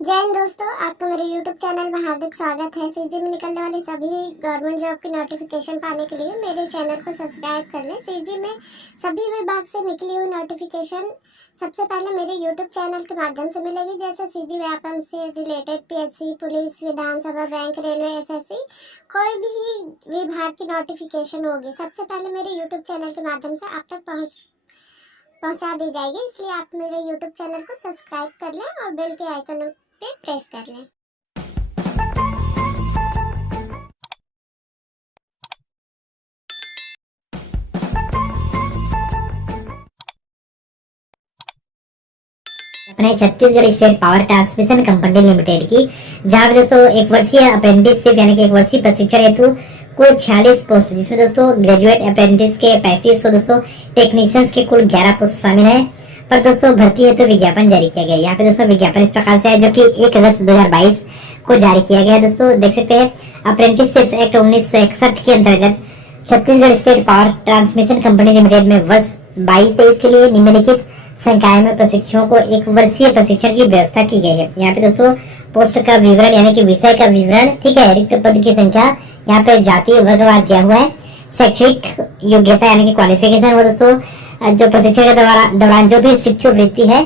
जय हिंद दोस्तों, आपका मेरे YouTube चैनल में हार्दिक स्वागत है। सीजी में निकलने वाली सभी गवर्नमेंट जॉब की नोटिफिकेशन पाने के लिए मेरे चैनल को सब्सक्राइब कर लें। सीजी में सभी विभाग से निकली हुई नोटिफिकेशन सबसे पहले मेरे YouTube चैनल के माध्यम से मिलेगी, जैसे सीजी व्यापम से रिलेटेड पीएससी, पुलिस, विधानसभा, बैंक, रेलवे, एसएससी, कोई भी विभाग की नोटिफिकेशन होगी सबसे पहले मेरे YouTube चैनल के माध्यम से आप तक पहुंचा दी जाएगी। इसलिए आप मेरे YouTube चैनल को सब्सक्राइब कर लें और बेल के आइकन पे प्रेस कर लें। अपने Chhattisgarh state power transmission company limited की, जहां पे दोस्तों एक वर्षीय अप्रेंटिसशिप यानी कि एक वर्षीय प्रशिक्षण हेतु कुल 46 पोस्ट, जिसमें दोस्तों ग्रेजुएट अप्रेंटिस के 3500 दोस्तों टेक्नीशियंस के कुल 11 पोस्ट शामिल है। पर दोस्तों भर्ती हेतु विज्ञापन जारी किया गया। यहाँ पे दोस्तों विज्ञापन इस प्रकार से है, जो कि 1 अगस्त 2022 को जारी किया गया है। दोस्तों देख सकते हैं, अप्रेंटिसशिप एक्ट 1961 के अंतर्गत Chhattisgarh state power transmission company limited में वर्ष 22-23 के लिए निम्नलिखित संकाय में प्रशिक्षुओं को 1 वर्षीय प्रशिक्षण की व्यवस्था की गई है। यहाँ पे दोस्तों पोस्ट का विवरण यानी कि विषय का विवरण, ठीक है, रिक्त पद की संख्या, यहाँ पे जातीय वर्गवार दिया हुआ है, शैक्षणिक योग्यता यानी कि क्वालिफिकेशन, वो दोस्तों जो प्रशिक्षण के दौरान जो भी शिक्षावृत्ति है,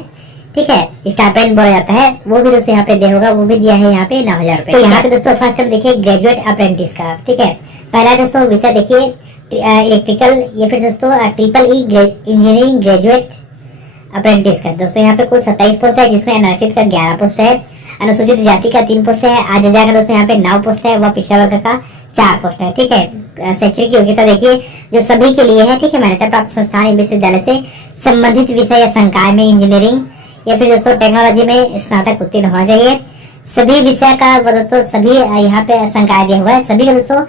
ठीक है, स्टाइपेंड बोला जाता है, वो भी दोस्तों यहाँ पे दे होगा, वो भी दिया है यहाँ पे 9,000 रुपए। तो यहाँ पे दोस्तों फर्स्ट हम देखिए ग्रेजुएट अप्रेंटिस का, ठीक है, पहला दोस्तों विषय देखिए इलेक्ट्रिकल, या फिर दोस्तों triple E engineering graduate apprentice का। दोस्तों यहाँ पे कुल 27 पोस्ट है, जिसमें अनारक्षित का 11 पोस्ट है, अनुसूचित जाति का 3 पोस्ट है, आज का दोस्तों यहाँ पे 9 पोस्ट है, वह पिछड़ा वर्ग का 4 पोस्ट है, ठीक है। शैक्षणिक योग्यता देखिए जो सभी के लिए है, ठीक है, मान्यता प्राप्त संस्थान या विश्वविद्यालय से संबंधित विषय या संकाय में इंजीनियरिंग या फिर दोस्तों टेक्नोलॉजी में स्नातक उत्तीर्ण होना चाहिए। सभी विषय का वो दोस्तों सभी यहाँ पे संकाय दिया हुआ है। सभी का दोस्तों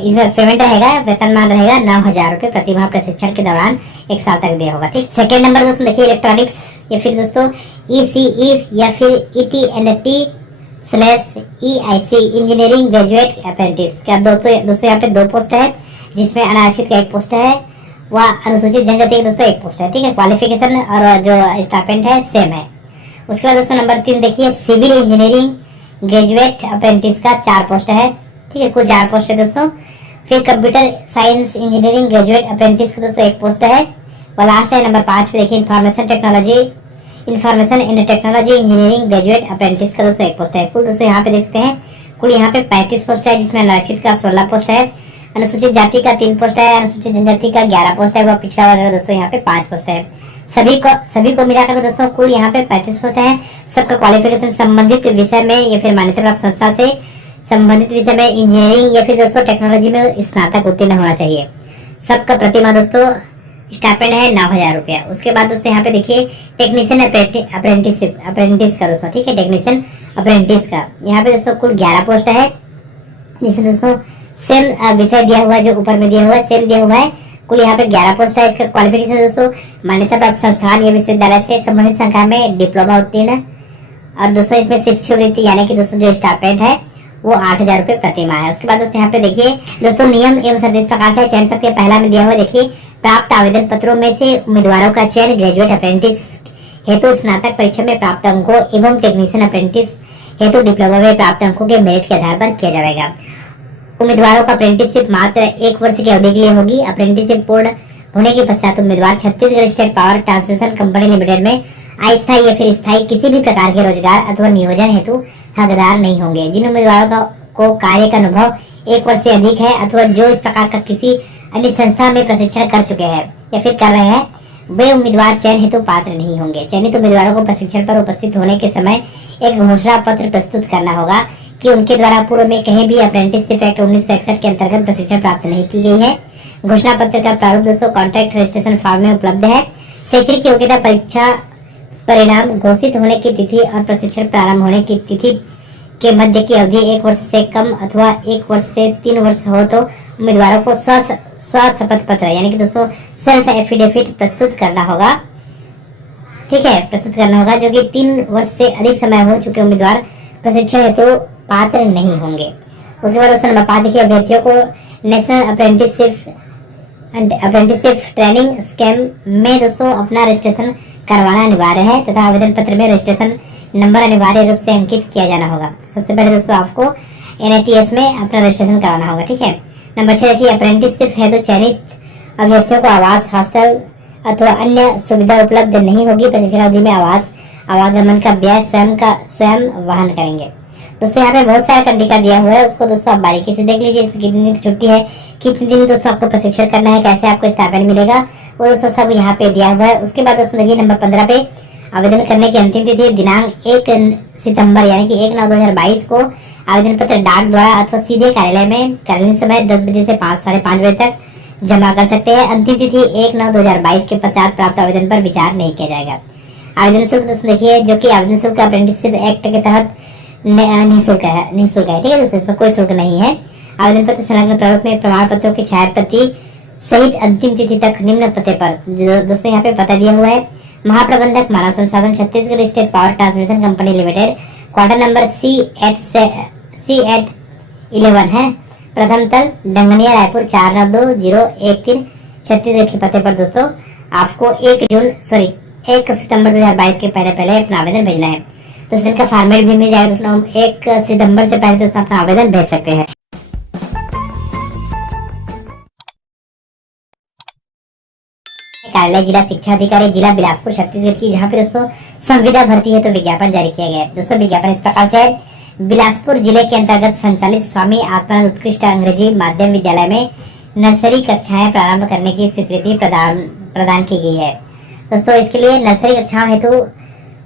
इसमें पेमेंट रहेगा, वेतनमान रहेगा 9,000 रुपए प्रति माह प्रशिक्षण के दौरान 1 साल तक दिया होगा, ठीक। सेकेंड नंबर दोस्तों देखिए इलेक्ट्रॉनिक्स या फिर दोस्तों ईसीई या फिर ETNT/EIC इंजीनियरिंग ग्रेजुएट अप्रेंटिस का दोस्तों यहाँ पे 2 पोस्ट है, जिसमें अनारक्षित का 1 पोस्ट है, वह अनुसूचित जनजाति का दोस्तों 1 पोस्ट है, ठीक है। क्वालिफिकेशन और जो स्टाइपेंड है सेम है। उसके बाद दोस्तों नंबर 3 देखिए सिविल इंजीनियरिंग ग्रेजुएट अप्रेंटिस का 4 पोस्ट है, ठीक है, कुल 4 पोस्ट है दोस्तों। फिर computer science engineering graduate apprentice का दोस्तों 1 पोस्ट है, और लास्ट है नंबर 5 पे देखिए information and technology engineering graduate apprentice का दोस्तों 1 पोस्ट है। कुल दोस्तों यहाँ पे देखते हैं कुल यहाँ पे 35 पोस्ट है, जिसमें अनारक्षित का 16 पोस्ट है, अनुसूचित जाति का 3 पोस्ट है, अनुसूचित जनजाति का 11 पोस्ट है, वह पिछड़ा वर्ग का दोस्तों यहाँ पे 5 पोस्ट है। सभी को मिलाकर दोस्तों कुल यहाँ पे 35 पोस्ट है। सबका क्वालिफिकेशन संबंधित विषय में या फिर मान्यता प्राप्त संस्था से संबंधित विषय में इंजीनियरिंग या फिर दोस्तों टेक्नोलॉजी में स्नातक उत्तीर्ण होना चाहिए। सबका प्रतिमाह दोस्तों स्टाइपेंड है 9,000 रुपया। उसके बाद दोस्तों यहाँ पे देखिए टेक्नीशियन अप्रेंटिस का दोस्तों, ठीक है, टेक्नीशियन अप्रेंटिस का यहाँ पे दोस्तों कुल 11 पोस्ट है, जिसमें दोस्तों सेम विषय दिया हुआ है, जो ऊपर में दिया हुआ है सेम दिया हुआ है। कुल यहाँ पे 11 पोस्ट है। इसका क्वालिफिकेशन दोस्तों मान्यता प्राप्त संस्थान या विश्वविद्यालय से संबंधित संकाय में डिप्लोमा उत्तीर्ण, और दोस्तों इसमें शिक्षावृत्ति यानी कि दोस्तों जो स्टाइपेंड है वो 8,000 रुपए प्रति माह है। उसके बाद दोस्तों यहाँ पे देखिए दोस्तों नियम एवं शर्तें इस प्रकार से। चयन प्रक्रिया पहला में दिया हुआ देखिए प्राप्त आवेदन पत्रों में से उम्मीदवारों का चयन ग्रेजुएट अप्रेंटिस हेतु स्नातक परीक्षा में प्राप्त अंकों एवं टेक्नीशियन अप्रेंटिस हेतु डिप्लोमा में प्राप्त अंकों के मेरिट के आधार पर किया जाएगा। उम्मीदवारों का अप्रेंटिसशिप मात्र 1 वर्ष की अवधि के लिए होगी। अप्रेंटिसशिप पूर्ण होने के पश्चात उम्मीदवार Chhattisgarh state power transmission company limited में अस्थायी या फिर स्थायी किसी भी प्रकार के रोजगार अथवा नियोजन हेतु हकदार नहीं होंगे। जिन उम्मीदवारों को कार्य का अनुभव 1 वर्ष से अधिक है अथवा जो इस प्रकार का किसी अन्य संस्था में प्रशिक्षण कर चुके हैं या फिर कर रहे हैं, वे उम्मीदवार चयन हेतु पात्र नहीं होंगे। चयनित उम्मीदवारों को प्रशिक्षण पर उपस्थित होने के समय एक घोषणा पत्र प्रस्तुत करना होगा कि उनके द्वारा पूर्व में कहीं भी अप्रेंटिसशिप एक्ट 1961 के अंतर्गत प्रशिक्षण प्राप्त नहीं की गई है। घोषणा पत्र का प्रारूप दोस्तों कॉन्ट्रैक्ट रजिस्ट्रेशन फॉर्म में उपलब्ध है। शैक्षणिक योग्यता परीक्षा परिणाम घोषित होने की तिथि और प्रशिक्षण प्रारंभ होने की तिथि के मध्य की अवधि 1 वर्ष से कम अथवा 1 वर्ष से 3 वर्ष हो तो उम्मीदवारों को स्व शपथ पत्र यानी कि दोस्तों सेल्फ एफिडेविट प्रस्तुत करना होगा, ठीक है, प्रस्तुत करना होगा, जो कि 3 वर्ष से अधिक समय हो चुके उम्मीदवार प्रशिक्षण हेतु पात्र नहीं होंगे। उसके बाद दोस्तों नंबर 5 देखिए अभ्यर्थियों को नेशनल अप्रेंटिसशिप ट्रेनिंग स्कीम में दोस्तों अपना रजिस्ट्रेशन करवाना अनिवार्य है तथा आवेदन पत्र में रजिस्ट्रेशन नंबर अनिवार्य रूप से अंकित किया जाना होगा। सबसे पहले दोस्तों आपको NITS में अपना रजिस्ट्रेशन कराना होगा, ठीक है। नंबर 6 देखिए, अप्रेंटिसशिप है तो चयनित अभ्यर्थियों को आवास, हॉस्टल अथवा अन्य सुविधा उपलब्ध नहीं होगी। प्रशिक्षण अवधि में आवास आवागमन का व्यय स्वयं वहन करेंगे। दोस्तों यहाँ पे बहुत सारा कंडिका दिया हुआ है, उसको दोस्तों आप बारीकी से देख लीजिए। कितनी दिन की छुट्टी है, कितने दिन दोस्तों आपको प्रशिक्षण करना है, कैसे आपको स्टाइपेंड मिलेगा, वो दोस्तों सब यहाँ पे दिया हुआ है। उसके बाद दोस्तों देखिए नंबर 15 पे आवेदन करने की अंतिम तिथि दिनांक 1 सितंबर यानी कि 1/9/2022 को आवेदन पत्र डाक द्वारा अथवा सीधे कार्यालय में कालीन समय 10 बजे से 5-5:30 बजे तक जमा कर सकते हैं। अंतिम तिथि 1/9/2022 के पश्चात प्राप्त आवेदन पर विचार नहीं किया जाएगा। आवेदन शुल्क दोस्तों देखिए, जो कि आवेदन शुल्क अप्रेंटिसशिप एक्ट के तहत निःशुल्क है, ठीक है दोस्तों, इसमें कोई शुल्क नहीं है। आवेदन पत्र संलग्न प्रारूप में प्रमाण पत्रों की छाया प्रति सहित अंतिम तिथि तक निम्न पते पर, जो दोस्तों यहाँ पे पता दिया हुआ है, महाप्रबंधक मानव संसाधन Chhattisgarh state power transmission company limited, quarter number C811 है, प्रथम तल डंगनिया रायपुर 492013 छत्तीसगढ़ के पते पर दोस्तों आपको 1 सितंबर 2022 के पहले अपना आवेदन भेजना है। तो इनका फॉर्मेट भी मिल जाएगा दोस्तों, 1 सितंबर से पहले दोस्तों अपना आवेदन भेज सकते हैं। कार्यालय जिला शिक्षा अधिकारी जिला बिलासपुर छत्तीसगढ़ की, जहाँ पे दोस्तों संविदा भर्ती है तो विज्ञापन जारी किया गया है। दोस्तों विज्ञापन इस प्रकार से है, बिलासपुर जिले के अंतर्गत संचालित स्वामी आत्मानंद उत्कृष्ट अंग्रेजी माध्यम विद्यालय में नर्सरी कक्षाएं प्रारंभ करने की स्वीकृति प्रदान की गई है। दोस्तों इसके लिए नर्सरी कक्षाओं हेतु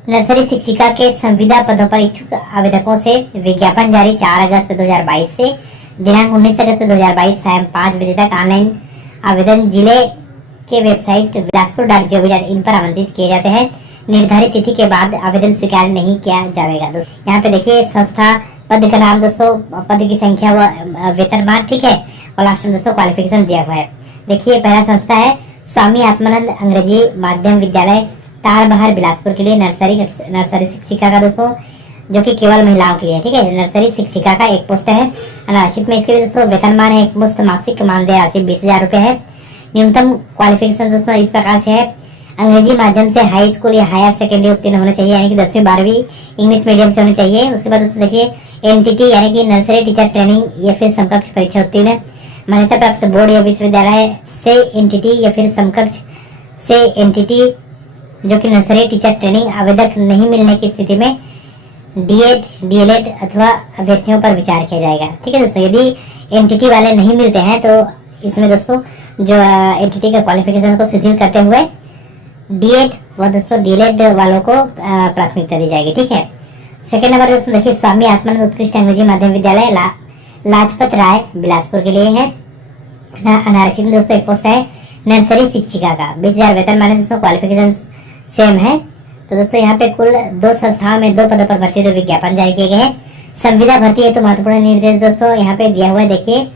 नर्सरी शिक्षिका के संविदा पदों पर इच्छुक आवेदकों से विज्ञापन जारी 4 अगस्त 2022 से दिनांक 19 अगस्त 2022 शाम 5 बजे तक ऑनलाइन आवेदन जिले के वेबसाइट bilaspur.gov.in पर आमंत्रित किए जाते हैं। निर्धारित तिथि के बाद आवेदन स्वीकार नहीं किया जाएगा। दोस्तों यहाँ पे देखिए संस्था, पद का नाम दोस्तों, पद की संख्या व वेतनमान, ठीक है, और लास्ट में दोस्तों क्वालिफिकेशन दिया हुआ है। देखिए पहला संस्था है स्वामी आत्मानंद अंग्रेजी माध्यम विद्यालय तारबहार बिलासपुर के लिए नर्सरी शिक्षिका का दोस्तों, जो कि केवल महिलाओं के लिए है, ठीक है। नर्सरी शिक्षिका का एक पोस्ट है अनारक्षित में। इसके लिए दोस्तों वेतनमान है, एक मुश्त मासिक मानदेय राशि 20,000 रुपए है। न्यूनतम क्वालिफिकेशन दोस्तों इस प्रकार से है, अंग्रेजी माध्यम से हाई स्कूल या हायर सेकेंडरी उत्तीर्ण होना चाहिए, यानी कि 10वीं 12वीं इंग्लिश मीडियम से होनी चाहिए। उसके बाद दोस्तों देखिए NTT यानी कि नर्सरी टीचर ट्रेनिंग या फिर समकक्ष परीक्षा उत्तीर्ण, मान्यता प्राप्त बोर्ड या विश्वविद्यालय से NTT या फिर समकक्ष से NTT, जो कि नर्सरी टीचर ट्रेनिंग आवेदक नहीं मिलने की स्थिति में D.Ed, D.LED अथवा अभ्यर्थियों पर विचार किया जाएगा, ठीक है दोस्तों। यदि NTT वाले नहीं मिलते हैं तो इसमें दोस्तों जो NTT का क्वालिफिकेशन को शिथिल करते हुए D.Ed व दोस्तों D.LED वालों को प्राथमिकता दी जाएगी, ठीक है। सेकेंड नंबर दोस्तों देखिए स्वामी आत्मानंद उत्कृष्ट अंग्रेजी माध्यम विद्यालय लाजपत राय बिलासपुर के लिए है। अनारक्षित दोस्तों एक पोस्ट है नर्सरी शिक्षिका का, 20,000 वेतन माने दोस्तों, क्वालिफिकेशन सेम है। तो दोस्तों यहाँ पे कुल 2 संस्थाओं में 2 पदों पर भर्ती 2 विज्ञापन जारी किए गए हैं। संविदा भर्ती है तो महत्वपूर्ण निर्देश दोस्तों यहाँ पे दिया हुआ है। देखिए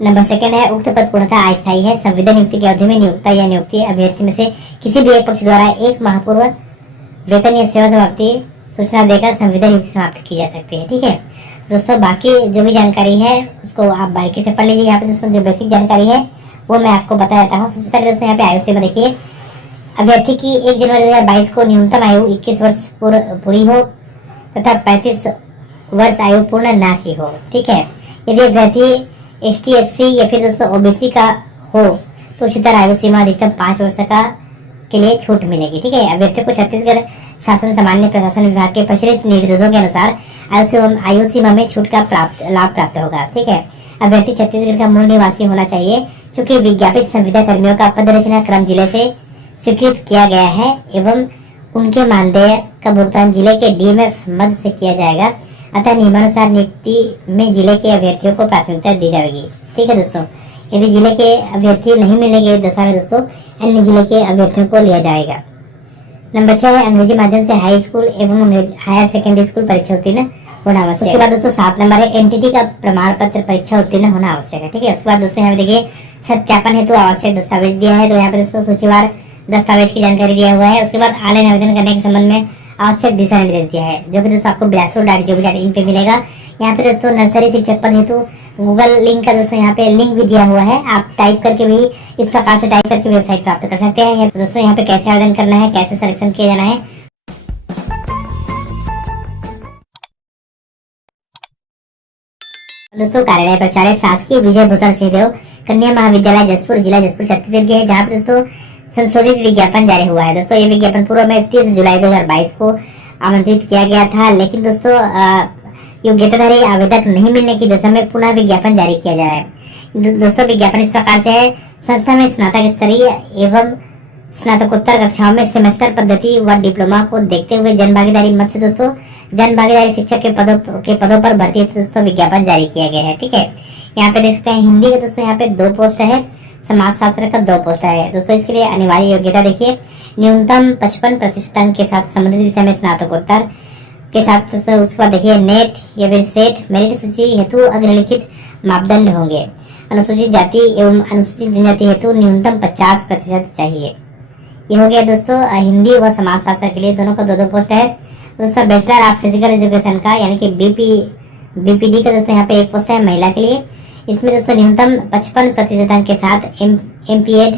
नंबर सेकंड है, उक्त पद पूर्णतः अस्थायी है। संविदा नियुक्ति की अवधि में नियोक्ता या नियुक्ति अभ्यर्थी में से किसी भी एक पक्ष द्वारा 1 माह पूर्व वेतन या सेवा समाप्ति सूचना देकर संविदा नियुक्ति समाप्त की जा सकती है, ठीक है दोस्तों। बाकी जो भी जानकारी है उसको आप बारीकी से पढ़ लीजिए। यहाँ पे दोस्तों जो बेसिक जानकारी है वो मैं आपको बता देता हूँ। सबसे पहले दोस्तों यहाँ पे आयु सीमा देखिए, अभ्यर्थी की 1 जनवरी 2022 को न्यूनतम आयु 21 वर्ष पूरी हो तथा 35 वर्ष आयु पूर्ण ना की हो, ठीक है। यदि अभ्यर्थी ST SC या फिर दोस्तों OBC का हो तो उच्चतर आयु सीमा अधिकतम 5 वर्ष का के लिए छूट मिलेगी, ठीक है। अभ्यर्थी को छत्तीसगढ़ शासन सामान्य प्रशासन विभाग के प्रचलित निर्देशों के अनुसार आयु सीमा में छूट का लाभ प्राप्त होगा, ठीक है। अभ्यर्थी छत्तीसगढ़ का मूल निवासी होना चाहिए। चूंकि विज्ञापित संविदा कर्मियों का पद रचना क्रम जिले से स्वीकृत किया गया है एवं उनके मानदेय का भुगतान जिले के DMF मद से किया जाएगा, अतः नियमानुसार नियुक्ति में जिले के अभ्यर्थियों को प्राथमिकता दी जाएगी, ठीक है दोस्तों। यदि जिले के अभ्यर्थी नहीं मिलने की दशा में दोस्तों अन्य जिले के अभ्यर्थियों को लिया जाएगा। नंबर 6 है, अंग्रेजी माध्यम से हाई स्कूल एवं हायर सेकेंडरी स्कूल परीक्षा उत्तीर्ण होना आवश्यक है। उसके बाद दोस्तों 7 नंबर है, NTT का प्रमाण पत्र परीक्षा उत्तीर्ण होना आवश्यक है, ठीक है। उसके बाद दोस्तों यहाँ पे देखिए सत्यापन हेतु आवश्यक दस्तावेज दिया है, तो यहाँ पे दोस्तों सूचीवार दस्तावेज की जानकारी दिया हुआ है। उसके बाद ऑनलाइन आवेदन करने के संबंध में आवश्यक दिशा निर्देश दिया है, जो कि दोस्तों आपको bilaspur.gov.in पे मिलेगा। यहाँ पे दोस्तों नर्सरी शिक्षक पद हेतु गूगल लिंक का दोस्तों यहाँ पे लिंक भी दिया हुआ है, आप टाइप करके भी इस प्रकार से टाइप करके वेबसाइट प्राप्त कर सकते हैं। दोस्तों यहाँ पे कैसे आवेदन करना है, कैसे सिलेक्शन किया जाना है, दोस्तों कार्यालय प्राचार्य शासकीय विजय भूषण सिंहदेव कन्या महाविद्यालय जसपुर, जिला जसपुर, छत्तीसगढ़ के है, जहाँ पे दोस्तों संशोधित विज्ञापन जारी हुआ है। दोस्तों ये विज्ञापन पूर्व में 30 जुलाई 2022 को आमंत्रित किया गया था, लेकिन दोस्तों योग्यताधारी आवेदक नहीं मिलने की दशा में पुनः विज्ञापन जारी किया जा रहा है। दोस्तों विज्ञापन इस प्रकार से है, संस्था में स्नातक स्तरीय एवं स्नातकोत्तर कक्षाओं में सेमेस्टर पद्धति व डिप्लोमा को देखते हुए जन भागीदारी मत से दोस्तों जन भागीदारी शिक्षक के पदों पर भर्ती हेतु दोस्तों विज्ञापन जारी किया गया है। ठीक है, यहाँ पे देख सकते हैं हिंदी का दोस्तों यहाँ पे 2 पोस्ट है, समाज शास्त्र का 2 पोस्ट है। दोस्तों इसके लिए अनिवार्य योग्यता देखिए, न्यूनतम 55% अंक के साथ संबंधित विषय में स्नातकोत्तर के साथ दोस्तों उसके बाद देखिए नेट या फिर सेट मेरिट सूची हेतु अग्रलिखित मापदंड होंगे। अनुसूचित जाति एवं अनुसूचित जनजाति हेतु न्यूनतम 50% चाहिए। ये हो गया दोस्तों हिंदी व समाज शास्त्र के लिए, दोनों का 2-2 पोस्ट है। दोस्तों बैचलर ऑफ फिजिकल एजुकेशन का यानी कि बीपीडी का दोस्तों यहाँ पे 1 पोस्ट है महिला के लिए। इसमें दोस्तों न्यूनतम 55% अंक के साथ एमपीएड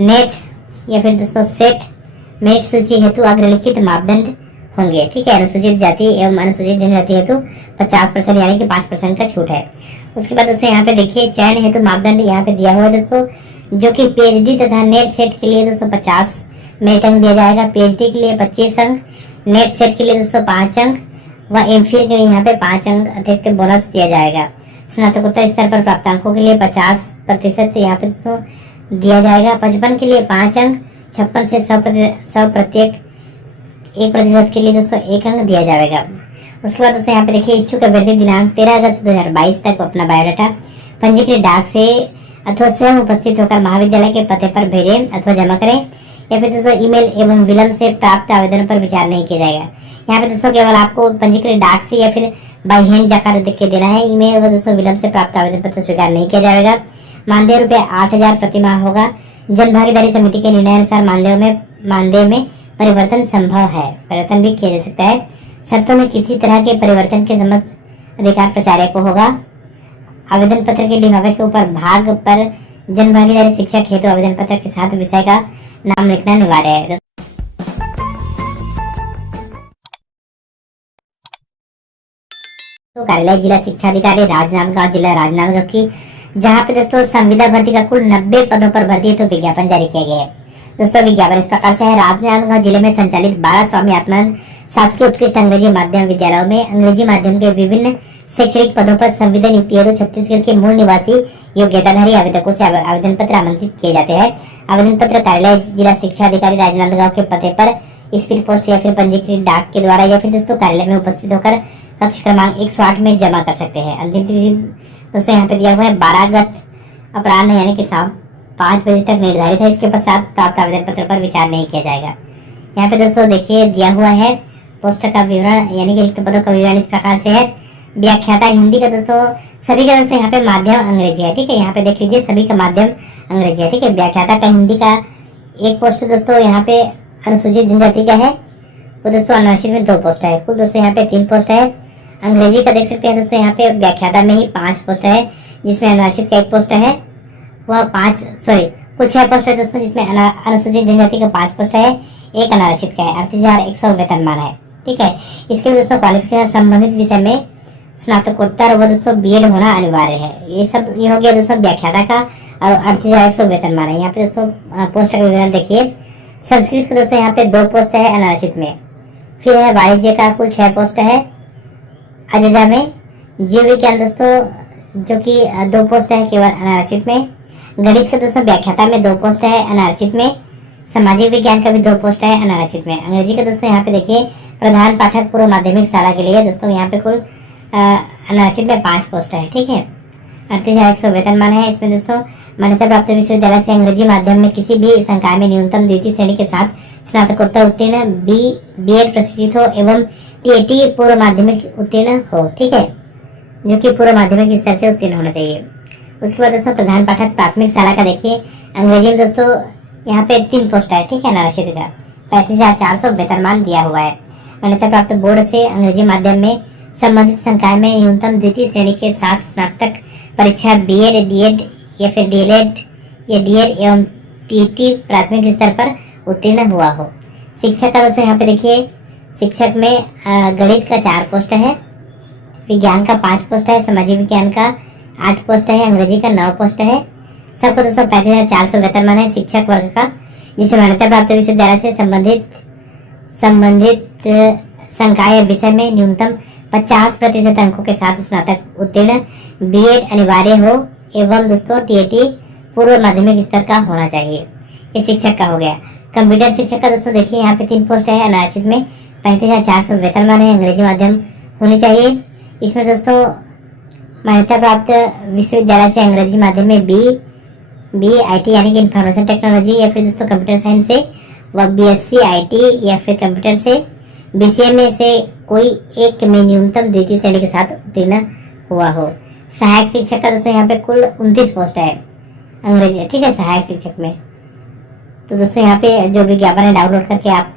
नेट या फिर दोस्तों सेट मेरिट सूची हेतु अग्रलिखित मापदंड होंगे। ठीक है, अनुसूचित जाति एवं अनुसूचित जनजाति हेतु 50% यानी कि 5% का छूट है। उसके बाद दोस्तों यहाँ पे देखिए चयन हेतु मापदंड यहाँ पे दिया हुआ है दोस्तों, जो कि पीएचडी तथा नेट सेट के लिए दोस्तों 50 मेरिट अंक दिया जाएगा, पीएचडी के लिए 25 अंक, नेट सेट के लिए दोस्तों 5 अंक व एमफिल के लिए यहाँ पे 5 अंक अतिरिक्त बोनस दिया जाएगा। स्नातकोत्तर स्तर पर प्राप्त अंकों के लिए 50% यहाँ पे दोस्तों दिया जाएगा, 55 के लिए 5 अंक, 56 से 100 प्रत्येक 1% के लिए दोस्तों 1 अंक दिया जाएगा। उसके बाद दोस्तों यहाँ पे देखिए इच्छुक अभ्यर्थी दिनांक 13 अगस्त 2022 तक अपना बायोडाटा पंजीकृत डाक से अथवा स्वयं उपस्थित होकर महाविद्यालय के पते पर भेजें अथवा जमा करें, या फिर दोस्तों ईमेल एवं विलंब से प्राप्त आवेदन पर विचार नहीं किया जाएगा। यहाँ पे दोस्तों केवल आपको पंजीकृत डाक से या फिर बाई हैंड जाकर देख के देना है। ईमेल व दोस्तों विलंब से प्राप्त आवेदन पत्र स्वीकार नहीं किया जाएगा। मानदेय रुपये 8,000 प्रतिमाह होगा। जन भागीदारी समिति के निर्णय अनुसार मानदेय में परिवर्तन संभव है, परिवर्तन भी किया जा सकता है। शर्तों में किसी तरह के परिवर्तन के समस्त अधिकार प्राचार्य को होगा। आवेदन पत्र के लिफाफे के ऊपर भाग पर जन भागीदारी शिक्षक हेतु आवेदन पत्र के साथ विषय का नाम लिखना अनिवार्य है। तो कार्यालय जिला शिक्षा अधिकारी राजनांदगांव, जिला राजनांदगांव की, जहाँ पे दोस्तों संविदा भर्ती का कुल 90 पदों पर भर्ती हेतु विज्ञापन जारी किया गया है। दोस्तों विज्ञापन इस प्रकार से है, राजनांदगांव जिले में संचालित 12 स्वामी आत्मानंद शासकीय उत्कृष्ट अंग्रेजी माध्यम विद्यालयों में अंग्रेजी माध्यम के विभिन्न शैक्षणिक पदों पर संविदा नियुक्ति हेतु छत्तीसगढ़ के मूल निवासी योग्यताधारी आवेदकों से आवेदन पत्र आमंत्रित किए जाते हैं। आवेदन पत्र कार्यालय जिला शिक्षा अधिकारी राजनांदगांव के पते पर स्पीड पोस्ट या फिर पंजीकृत डाक के द्वारा या फिर दोस्तों कार्यालय में उपस्थित होकर कक्ष क्रमांक 108 में जमा कर सकते हैं। अंतिम तिथि दोस्तों यहाँ पे दिया हुआ है 12 अगस्त अपराह्न यानी कि शाम 5 बजे तक निर्धारित है। इसके पश्चात प्राप्त आवेदन पत्र पर विचार नहीं किया जाएगा। यहाँ पे दोस्तों देखिए दिया हुआ है पोस्ट का विवरण यानी कि रिक्त पदों का विवरण इस प्रकार से है। व्याख्याता हिंदी का दोस्तों सभी का दोस्तों यहाँ पे माध्यम अंग्रेजी है। ठीक है, यहाँ पे देख लीजिए सभी का माध्यम अंग्रेजी है। ठीक है, व्याख्याता का हिंदी का 1 पोस्ट दोस्तों यहाँ पे अनुसूचित जनजाति का है, वो दोस्तों अनारक्षित में 2 पोस्ट है। कुल दोस्तों यहाँ पे 3 पोस्ट है। अंग्रेजी का देख सकते हैं दोस्तों यहाँ पे व्याख्याता में ही 5 पोस्ट है, जिसमें अनारक्षित का 1 पोस्ट है, वह कुल 6 पोस्ट है दोस्तों, जिसमें अनुसूचित जनजाति का 5 पोस्ट है, 1 अनारक्षित का है। 38,100 वेतनमान है। ठीक है, इसके लिए दोस्तों क्वालिफिकेशन संबंधित विषय में स्नातकोत्तर व दोस्तों बीएड होना अनिवार्य है। ये हो गया दोस्तों व्याख्याता का, और 38,100 वेतनमान है। यहाँ पे दोस्तों पोस्ट का विवरण देखिए। संस्कृत का दोस्तों यहाँ पे 2 पोस्ट है अनारक्षित में। फिर है वाणिज्य का कुल 6 पोस्ट है अजजा में। जीव विज्ञान दोस्तों जो कि 2 पोस्ट है केवल अनारक्षित में। गणित का दोस्तों व्याख्याता में 2 पोस्ट है अनारक्षित में। सामाजिक विज्ञान का भी 2 पोस्ट है अनारक्षित में। अंग्रेजी का दोस्तों यहाँ पे देखिए प्रधान पाठक पूर्व माध्यमिक शाला के लिए दोस्तों यहाँ पे कुल अनारक्षित में 5 पोस्ट है। ठीक है, 38,100 वेतनमान है। इसमें दोस्तों मान्यता प्राप्त विश्वविद्यालय से अंग्रेजी माध्यम में किसी भी संकाय में न्यूनतम द्वितीय श्रेणी के साथ स्नातकोत्तर उत्तीर्ण बीएड प्रशिक्षित हो एवं टीएटी पूर्व माध्यमिक उत्तीर्ण हो। ठीक है, जो कि पूर्व माध्यमिक स्तर से उत्तीर्ण होना चाहिए। उसके बाद दोस्तों प्रधान पाठक प्राथमिक शाला का देखिए। अंग्रेजी में दोस्तों यहाँ पे 3 पोस्ट है। ठीक है, अनारक्षित का 35,400 वेतनमान दिया हुआ है। मान्यता प्राप्त बोर्ड से अंग्रेजी माध्यम में संबंधित संकाय में न्यूनतम द्वितीय श्रेणी के साथ स्नातक परीक्षा बीएड, डीएड या फिर डीएलएड या डीएड एवं टीटी प्राथमिक स्तर पर उत्तीर्ण हुआ हो। शिक्षक का दोस्तों यहाँ पे देखिए शिक्षक में गणित का 4 पोस्ट है। विज्ञान का 5 पोस्ट है, सामाजिक विज्ञान का 8 पोस्ट है, अंग्रेजी का 9 पोस्ट है। सबको दोस्तों 35,400 वेतनमान है शिक्षक वर्ग का, जिसमें मान्यता प्राप्त विश्वविद्यालय से संबंधित संकाय या विषय में न्यूनतम 50% अंकों के साथ स्नातक उत्तीर्ण, बीएड अनिवार्य हो एवं दोस्तों टीएटी पूर्व माध्यमिक स्तर का होना चाहिए। ये शिक्षक का हो गया। कंप्यूटर शिक्षक का दोस्तों देखिए यहाँ पे 3 पोस्ट है अनारक्षित में, 35,400 वेतनमान है, अंग्रेजी माध्यम होनी चाहिए। इसमें दोस्तों मान्यता प्राप्त विश्वविद्यालय से अंग्रेजी माध्यम में बी आईटी यानी कि इंफॉर्मेशन टेक्नोलॉजी या फिर दोस्तों कंप्यूटर साइंस से, व बीएससी आईटी या फिर कंप्यूटर से, बीसीए में से कोई एक में न्यूनतम द्वितीय श्रेणी के साथ उत्तीर्ण हुआ हो। सहायक शिक्षक का दोस्तों यहाँ पे कुल 29 पोस्ट है अंग्रेजी, ठीक है, सहायक शिक्षक में। तो दोस्तों यहाँ पे जो विज्ञापन है डाउनलोड करके आप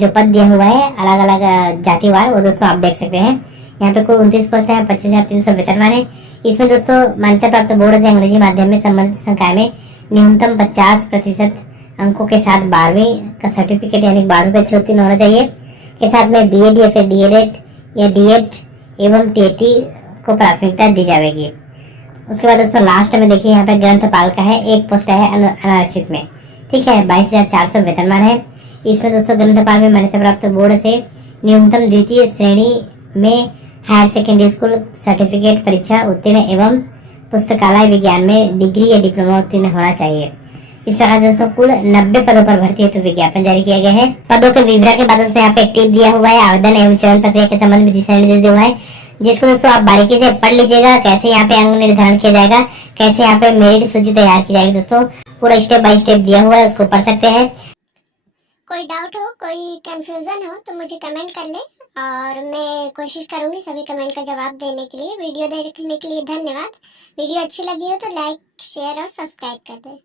जो पद दिया हुआ है अलग अलग जातिवार, वो दोस्तों आप देख सकते हैं। यहाँ पे कुल 29 पोस्ट है, 25,300 वेतनमान है। इसमें दोस्तों मान्यता प्राप्त बोर्ड से अंग्रेजी माध्यम में संबंधित संकाय में न्यूनतम 50% अंकों के साथ 12वीं का सर्टिफिकेट यानी 12वीं पे उत्तीर्ण होना चाहिए, के साथ में बीएड या फिर डीएलएड या डीएड एवं टीएटी को प्राथमिकता दी जाएगी। उसके बाद दोस्तों लास्ट में देखिए यहाँ पे ग्रंथपाल का है, 1 पोस्ट है अनारक्षित में, ठीक है, 22,400 वेतनमान है। इसमें दोस्तों ग्रंथपाल में मान्यता प्राप्त बोर्ड से न्यूनतम द्वितीय श्रेणी में हायर सेकेंडरी स्कूल सर्टिफिकेट परीक्षा उत्तीर्ण एवं पुस्तकालय विज्ञान में डिग्री या डिप्लोमा उत्तीर्ण होना चाहिए। इस तरह दोस्तों कुल 90 पदों पर भर्ती हेतु विज्ञापन जारी किया गया है। पदों के विवरण के बाद दोस्तों यहाँ पे टिप दिया हुआ है, आवेदन एवं चयन प्रक्रिया के संबंध में दिशा निर्देश दिया हुआ है, जिसको दोस्तों आप बारीकी से पढ़ लीजिएगा। कैसे यहाँ पे अंक निर्धारण किया जाएगा, कैसे यहाँ पे मेरिट सूची तैयार की जाएगी, दोस्तों पूरा स्टेप बाय स्टेप दिया हुआ है, उसको पढ़ सकते हैं। कोई डाउट हो, कोई कंफ्यूजन हो तो मुझे कमेंट कर ले और मैं कोशिश करूंगी सभी कमेंट का जवाब देने के लिए। वीडियो देखने के लिए धन्यवाद। वीडियो अच्छी लगी हो तो लाइक, शेयर और सब्सक्राइब कर दें।